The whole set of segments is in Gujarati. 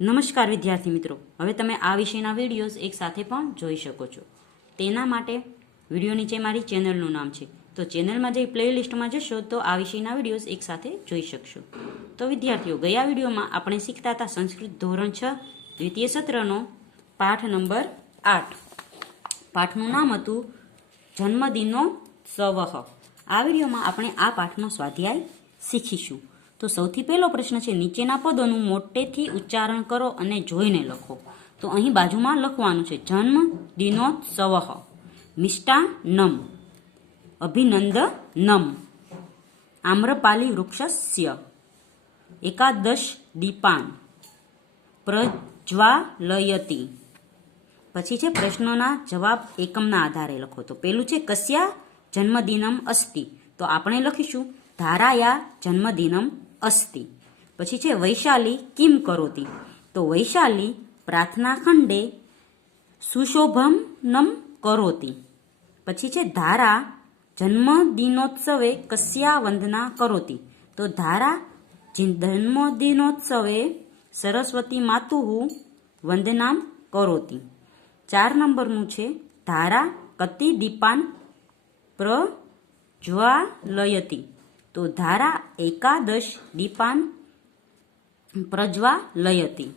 નમસ્કાર વિદ્યાર્થી મિત્રો. હવે તમે આ વિષયના વિડીયોઝ એક સાથે પણ જોઈ શકો છો. તેના માટે વીડિયો નીચે મારી ચેનલનું નામ છે. તો ચેનલમાં જઈ પ્લેલિસ્ટમાં જશો, તો આ વિષયના વિડીયોઝ એક સાથે જોઈ શકશો. તો વિદ્યાર્થીઓ, ગયા વિડીયોમાં આપણે શીખતા હતા સંસ્કૃત ધોરણ છ, દ્વિતીય સત્રનો પાઠ નંબર આઠ. પાઠનું નામ હતું જન્મદિનોત્સવ. આ વિડીયોમાં આપણે આ પાઠનો સ્વાધ્યાય શીખીશું. તો સૌથી પહેલો પ્રશ્ન છે, નીચેના પદોનું મોટેથી ઉચ્ચારણ કરો અને જોઈને લખો. તો અહીં બાજુમાં લખવાનું છે, જન્મ દિનોત્સવ. અભિનંદ નમ આમ્રપાલી વૃક્ષસ્ય. એકાદશ દીપાન. પ્રજ્વાલયતી. પછી છે, પ્રશ્નોના જવાબ એકમના આધારે લખો. તો પેલું છે, કસ્યા જન્મદિનમ અસ્તિ. તો આપણે લખીશું, ધારાયા જન્મદિનમ અસ્તિ. પછી છે વૈશાલી, કિમ કરોતી. તો વૈશાલી પ્રાર્થના ખંડે સુશોભનમ કરોતી. પછી છે ધારા જન્મદિનોત્સવે કસ્યા વંદના કરોતી. તો ધારા જન્મદિનોત્સવે સરસ્વતી માતુઃ વંદનામ કરોતી. ચાર નંબરનું છે ધારા કતિ દીપાન પ્રજ્વાલયતી. તો ધારા એકાદશ દીપાન પ્રજવા લય હતી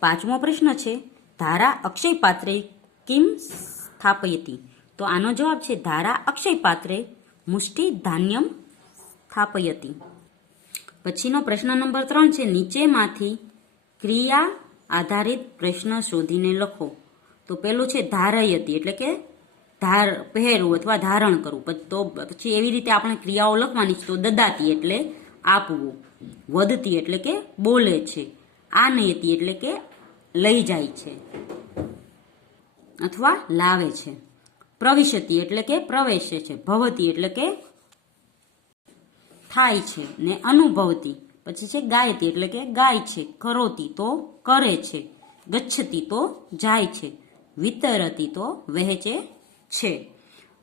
પાંચમો પ્રશ્ન છે, ધારા અક્ષય પાત્રે કિમ સ્થાપયતી? તો આનો જવાબ છે, ધારા અક્ષય પાત્રે મુષ્ટિ ધાન્યમ સ્થાપયતી. પછીનો પ્રશ્ન નંબર ત્રણ છે, નીચેમાંથી ક્રિયા આધારિત પ્રશ્ન શોધીને લખો. તો પેલું છે, ધારયતી, એટલે કે ધાર, પહેરવું અથવા ધારણ કરવું. તો પછી એવી રીતે આપણે ક્રિયાઓ લખવાની છે તો દદાતી એટલે આપવું. વધતી એટલે કે બોલે છે. આનયતી એટલે કે લઈ જાય છે. અથવા લાવે છે. પ્રવિશતી એટલે કે પ્રવેશે છે. ભવતી એટલે કે થાય છે. ને અનુભવતી. પછી છે ગાયતી એટલે કે ગાય છે. કરોતી તો કરે છે. ગચ્છતી તો જાય છે. વિતરતી તો વહેંચે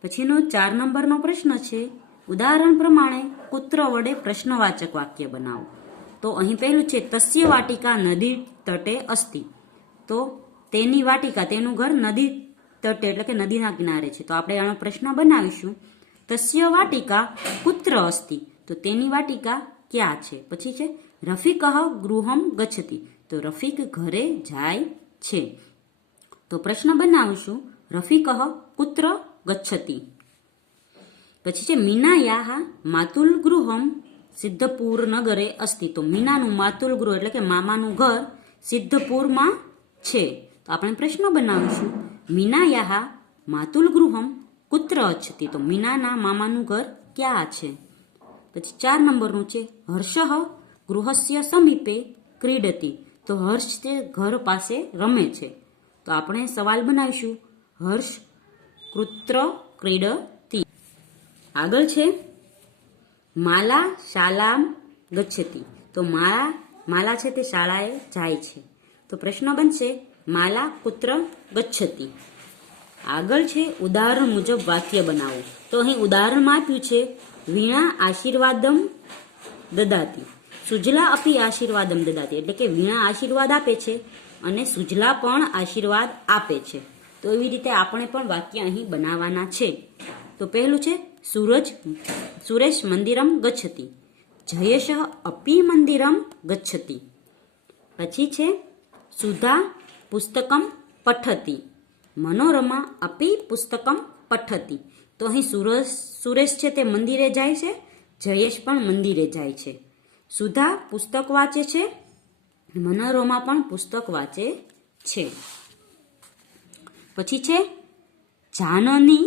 પછીનો ચાર નંબરનો પ્રશ્ન છે. ઉદાહરણ પ્રમાણે પુત્ર વડે પ્રશ્નવાચક વાક્ય બનાવો. તો અહીં પહેલું છે, તસ્ય વાટિકા નદી તટે અસ્તિ. તો તેની વાટિકા, તેનું ઘર નદી તટે, એટલે કે નદીના કિનારે છે. તો આપણે આનો પ્રશ્ન બનાવીશું. તસ્ય વાટિકા કુત્ર અસ્તિ. તો તેની વાટિકા ક્યાં છે? પછી છે, રફીકહ ગૃહમ ગચ્છતી. તો રફીક ઘરે જાય છે. તો પ્રશ્ન બનાવીશું, રફીકહ કુત્ર ગચ્છતી. પછી છે મીનાયાહ માતુલ ગૃહમ સિદ્ધપુર નગરે અસ્તિ. તો મીનાનું માતુલ ગૃહ એટલે કે મામાનું ઘર સિદ્ધપુરમાં છે. તો આપણે પ્રશ્ન બનાવીશું. મીનાયાહ માતુલ ગૃહમ કુત્ર અચ્છતી. તો મીનાના મામાનું ઘર ક્યાં છે? પછી ચાર નંબરનું છે હર્ષ ગૃહસ્ય સમીપે ક્રીડતી. તો હર્ષ તે ઘર પાસે રમે છે. તો આપણે સવાલ બનાવીશું. હર્ષ કૃત્ર ક્રીડતી આગળ છે, માલા, શાલામ, ગચ્છતી. તો માળા માલા છે તે શાળાએ જાય છે. તો પ્રશ્ન બનશે, માલા, કુત્ર, ગચ્છતી. આગળ છે, ઉદાહરણ મુજબ વાક્ય બનાવો. તો અહીં ઉદાહરણમાં આપ્યું છે, વીણા આશીર્વાદમ દદાતી. સુજલા અપી આશીર્વાદમ દદાતી. એટલે કે વીણા આશીર્વાદ આપે છે અને સુજલા પણ આશીર્વાદ આપે છે. તો એવી રીતે આપણે પણ વાક્ય અહીં બનાવવાના છે. તો પહેલું છે, સૂરજ, સુરેશ મંદિરમ ગચ્છતી. જયેશ અપી મંદિરમ ગચ્છતી. પછી છે, સુધા પુસ્તકમ પઠતી. મનોરમા અપી પુસ્તકમ પઠતી. તો અહીં સુરજ, સુરેશ છે તે મંદિરે જાય છે, જયેશ પણ મંદિરે જાય છે. સુધા પુસ્તક વાંચે છે? મનોરમા પણ પુસ્તક વાંચે છે. પછી છે, જાનની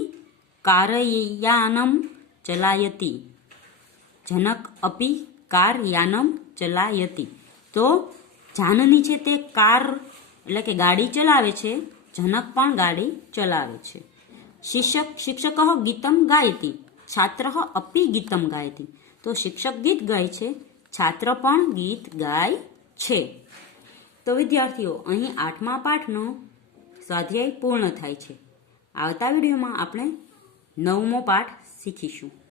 કારયાનમ ચલાયતી. જનક અપી કારયાનમ ચલાયતી. તો જાનની છે તે કાર એટલે કે ગાડી ચલાવે છે, જનક પણ ગાડી ચલાવે છે. શિક્ષક શિક્ષક ગીતમ ગાયતી, છાત્ર અપી ગીતમ ગાયતી. તો શિક્ષક ગીત ગાય છે, છાત્ર પણ ગીત ગાય છે. તો વિદ્યાર્થીઓ, અહીં આઠમા પાઠનો સ્વાધ્યાય પૂર્ણ થાય છે. આવતા વિડીયોમાં આપણે નવમો પાઠ શીખીશું.